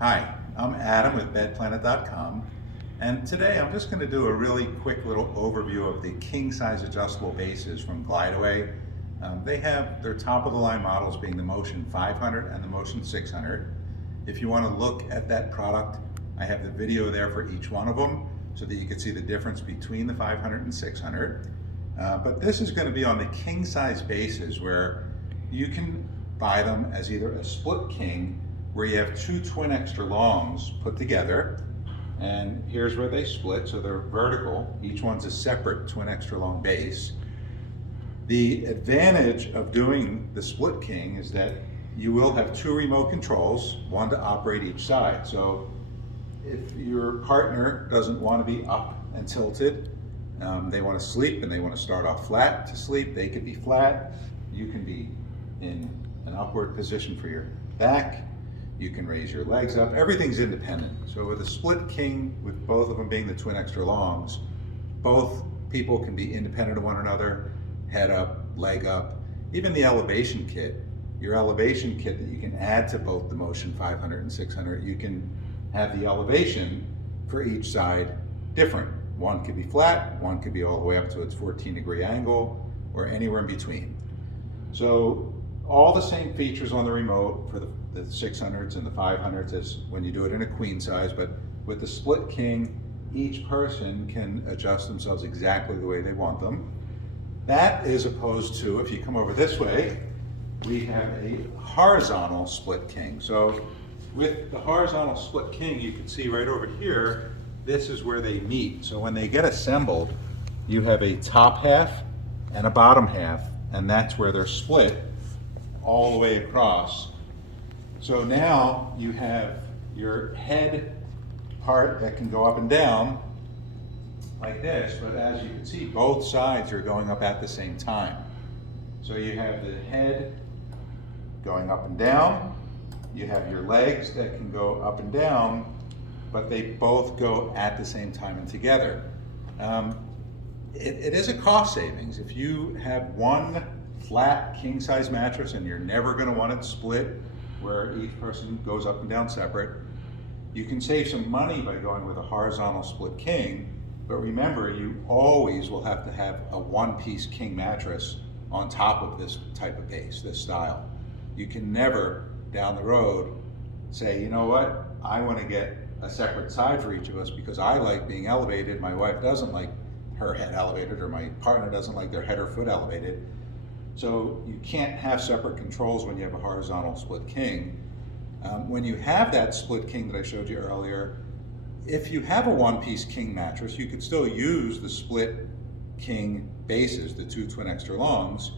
Hi, I'm Adam with Bedplanet.com, and today I'm just going to do a really quick little overview of the king-size adjustable bases from Glideaway. They have their top-of-the-line models being the Motion 500 and the Motion 600. If you want to look at that product, I have the video there for each one of them so that you can see the difference between the 500 and 600. But this is going to be on the king-size bases where you can buy them as either a split king where you have two twin extra longs put together, and here's where they split, so they're vertical. Each one's a separate twin extra long base. The advantage of doing the split king is that you will have two remote controls, one to operate each side. So if your partner doesn't want to be up and tilted, they want to sleep and they want to start off flat to sleep, they could be flat. You can be in an upward position for your back. You can raise your legs up. Everything's independent. So with a split king, with both of them being the twin extra longs, both people can be independent of one another, head up, leg up. Even the elevation kit, your elevation kit that you can add to both the Motion 500 and 600, you can have the elevation for each side different. One could be flat, one could be all the way up to its 14-degree angle, or anywhere in between. So all the same features on the remote for the 600s and the 500s as when you do it in a queen size, but with the split king, each person can adjust themselves exactly the way they want them. That is opposed to, if you come over this way, we have a horizontal split king. So with the horizontal split king, you can see right over here, this is where they meet. So when they get assembled, you have a top half and a bottom half, and that's where they're split all the way across. So now you have your head part that can go up and down like this, but as you can see, both sides are going up at the same time. So you have the head going up and down, you have your legs that can go up and down, but they both go at the same time and together. It is a cost savings. If you have one flat king-size mattress and you're never going to want it split where each person goes up and down separate, you can save some money by going with a horizontal split king, but remember, you always will have to have a one-piece king mattress on top of this type of base, this style. You can never, down the road, say, you know what, I want to get a separate side for each of us because I like being elevated, my wife doesn't like her head elevated, or my partner doesn't like their head or foot elevated. So you can't have separate controls when you have a horizontal split king. When you have that split king that I showed you earlier, if you have a one-piece king mattress, you could still use the split king bases, the two twin extra longs.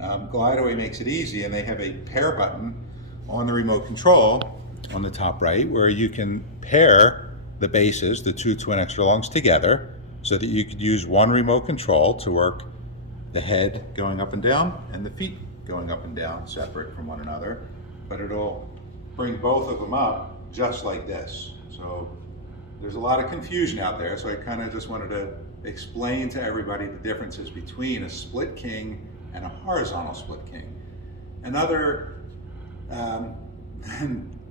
Glideaway makes it easy, and they have a pair button on the remote control on the top right where you can pair the bases, the two twin extra longs, together so that you could use one remote control to work the head going up and down and the feet going up and down separate from one another, but it'll bring both of them up just like this. So there's a lot of confusion out there, so I kind of just wanted to explain to everybody the differences between a split king and a horizontal split king. Another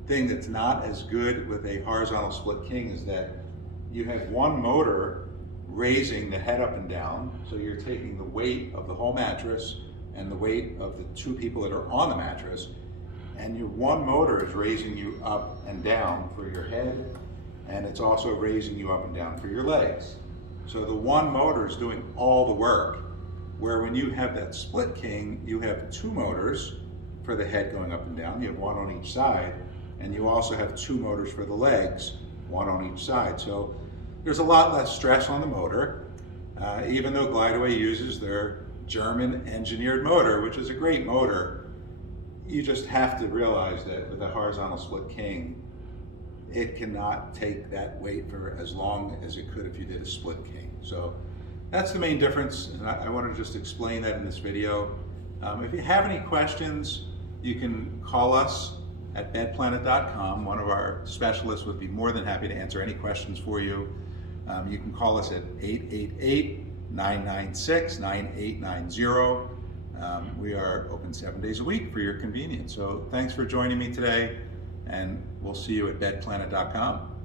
thing that's not as good with a horizontal split king is that you have one motor raising the head up and down, so you're taking the weight of the whole mattress and the weight of the two people that are on the mattress, and your one motor is raising you up and down for your head, and it's also raising you up and down for your legs. So the one motor is doing all the work, where when you have that split king, you have two motors for the head going up and down. You have one on each side, and you also have two motors for the legs, one on each side. So there's a lot less stress on the motor, even though Glideaway uses their German engineered motor, which is a great motor. You just have to realize that with a horizontal split king, it cannot take that weight for as long as it could if you did a split king. So that's the main difference, and I wanted to just explain that in this video. If you have any questions, you can call us at Bedplanet.com. One of our specialists would be more than happy to answer any questions for you. You can call us at 888-996-9890. We are open 7 days a week for your convenience. So thanks for joining me today, and we'll see you at Bedplanet.com.